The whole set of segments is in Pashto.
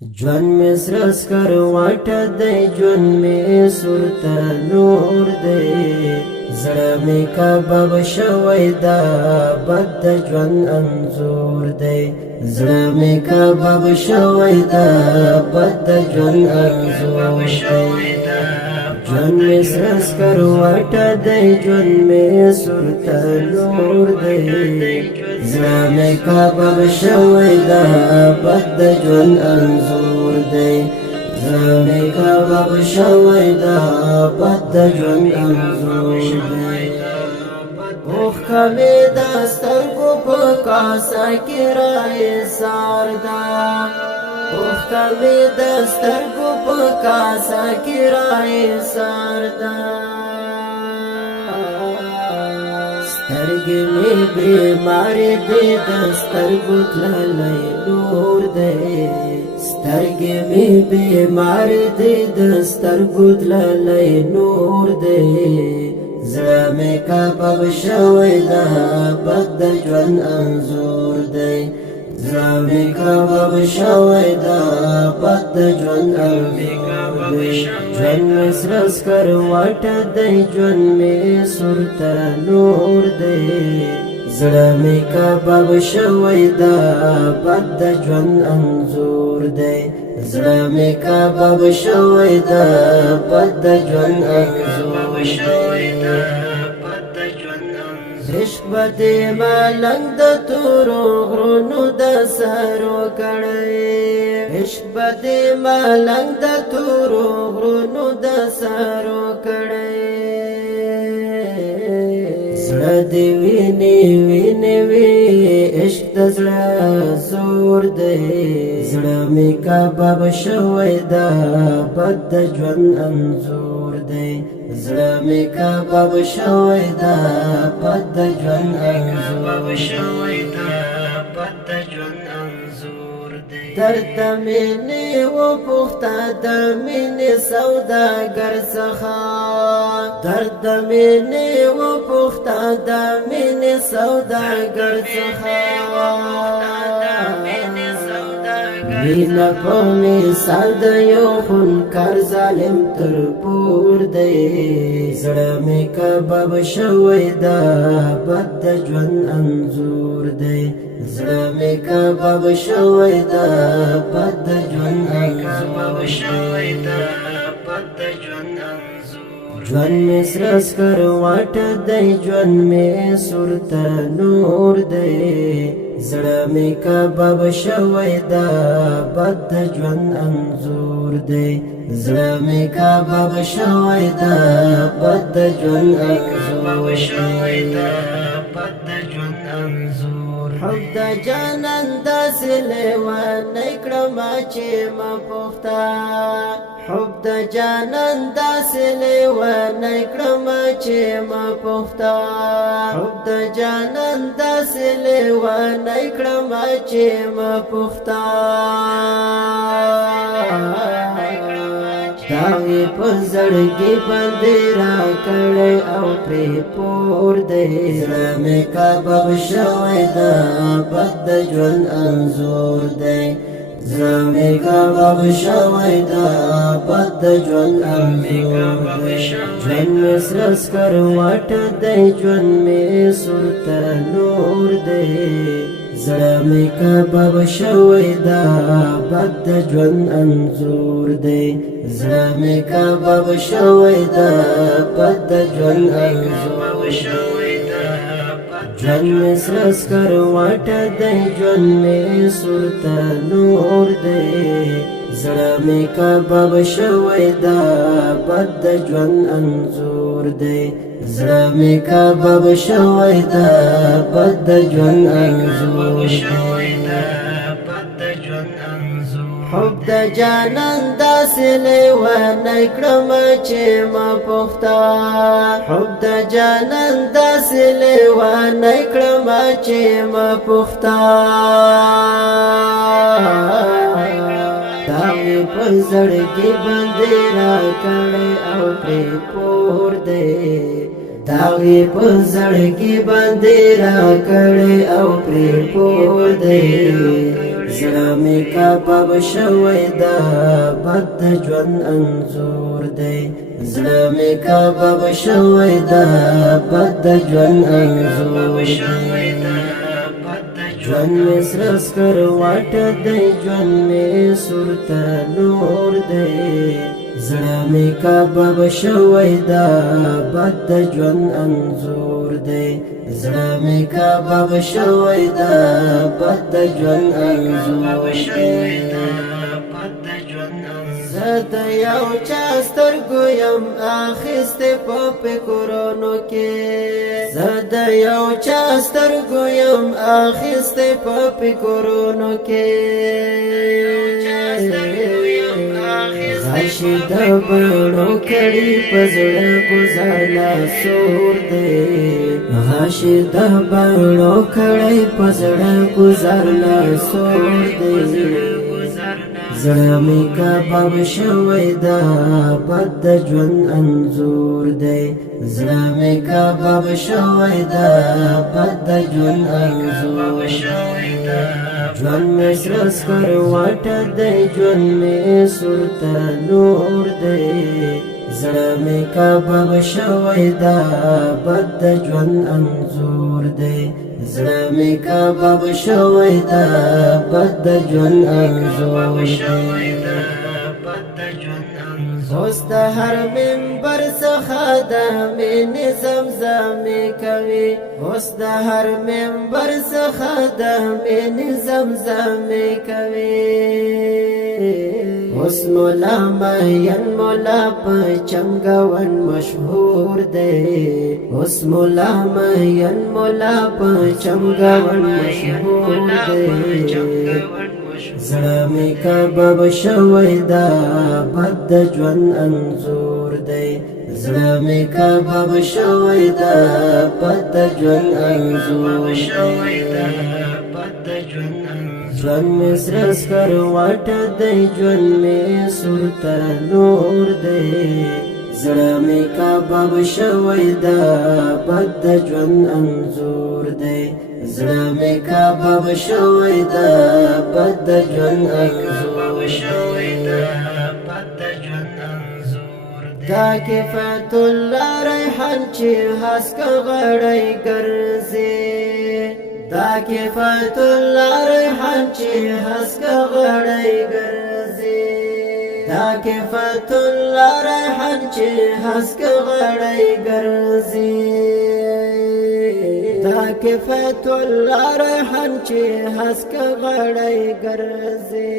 جون می سرس کر واټ دی جون می صورت نور دی زړه می کباب شوی دا بد جون انزور دی زړه می کباب شوی دا بد جون انزور دی جون می سرس کر واټ دی جون می صورت نور دی زړه می کباب شوی دا بد جون انزور دی زړه می کباب شوی دا بد جون انزور دی اوخ کمی دا سترګو په کاسه کې راایسار دا اوخ کمی دا سترګو په کاسه کې راایسار دا سترګې مې بیمارې دي د سترګو تللی نور دی سترګې مې بیمارې دي د سترګو تللی نور دی زړه مې کباب شوی دا بد د ژوند انځور دی زړه مې کباب شوی دا بد د ژوند انځور دی ژوند مې سره سکر واټه دی ژوند مې صورت نور دی زړه مې کباب شوی دا بد د ژوند انځور دی زړه مې کباب شوی دا بد د ژوند انځور دی عشق بدی ملنګ د تورو غرونو د سرو کړی عشق بدی ملنګ د تورو غرونو د سرو کړی زړه دی ویني ویني وی عشق د زړه زور دی زړه مې کباب شوی دا بد د ژوند انځور دی زړه مې کباب شوی دا بد د ژوند انځور دی درد مینې وپوښته د مینې سوداګر څخه درد مینې وپوښته د مینې سوداګر څخه مینا په مثال د یو خونکار ظالم تر پور دی زړه مې کباب شوی دا بد د ژوند انځور دی زړه مې کباب شوی دا بد د ژوند انځور دی ژوند مې سره سکر واټه دی ژوند مې صورت نور دی زړه مې کباب شوی دا بد د ژوند انځور دی زړه مې کباب شوی دا بد د ژوند انځور دی حب د جانان داسې لیوانی کړمه چې ما پوښته حب د جانان داسې لیوانی کړمه چې ما پوښته حب د جانان داسې لیوانی کړمه چې ما پوښته داغې په زړګي باندې راکړی او پرې پور دی زړه مې کباب شوی دا بد د ژوند انځور دی زړه مې کباب شوی دا بد د ژوند انځور دی ژوند مې سره سکر واټه دی ژوند مې صورت نور دی زړه مې کباب شوی دا بد د ژوند انځور دی زړه مې کباب شوی دا بد د ژوند انځور دی ژوند مې سره سکر واټه دی ژوند مې صورت نور دی زړه مې کباب شوی دا بد د ژوند انځور دی زړه مې کباب شوی دا بد د ژوند انځور دی حب د جانان داسې لیوانی کړمه چې ما پوښته حب د جانان داسې لیوانی کړمه چې ما پوښته داغې په زړګي باندې راکړی او پرې پور دی داغې په زړګي باندې راکړی او پرې پور دی زړه مې کباب شوی دا بد د ژوند انځور دی زړه مې کباب شوی دا بد د ژوند انځور دی ژوند مې سره سکروټه دی ژوند مې سورته نور دی زړه مې کباب شوی دا بد د ژوند انځور دی زړه مې کباب شوی دا بد د ژوند انځور دی زه د یو چا سترګو یم اخیستی په فکرونو کې زه د یو چا سترګو یم اخیستی په فکرونو کې غشي د بڼو کړي په زړه ګزاره سور دی غشي د بڼو کړي په زړه ګزاره سور دی زړه مې کباب شوی دا بد د ژوند انځور دی زړه مې کباب شوی دا بد د ژوند انځور ژوند مې سره سکروټه دی ژوند مې سورته نور دی زړه مې کباب شوی دا بد د ژوند انځور دی زړه مې کباب شوی دا بد د ژوند انځور دی اوس د هر منبر څخه د مینې زمزمې کوي اوس د هر منبر څخه د مینې زمزمې کوي اوس مولا مین مولا په چمګون مشهور دی اوس مولا مین مولا په چمګون مشهور دی زړه مې کباب شوی دا بد د ژوند انځور دی زړه مې کباب شوی دا بد د ژوند انځور دی ژوند مې سره سکروټه دی ژوند مې سورته نور دی زړه مې کباب شوی دا بد د ژوند انځور دی زړه مې کباب شوی دا بد د ژوند انځور دی دا کفایت الله ریحان چې هسکه غړی ګرځي دا کفایت الله ریحان چې هسکه غړی ګرځي دا کفایت الله ریحان چې هسکه غړی ګرځي دا کفایت الله ریحان چې هسکه غړی ګرځي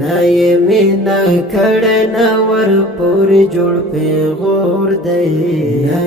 نه یې مینا کړه نه ور پورې جوړ پیغور دی نه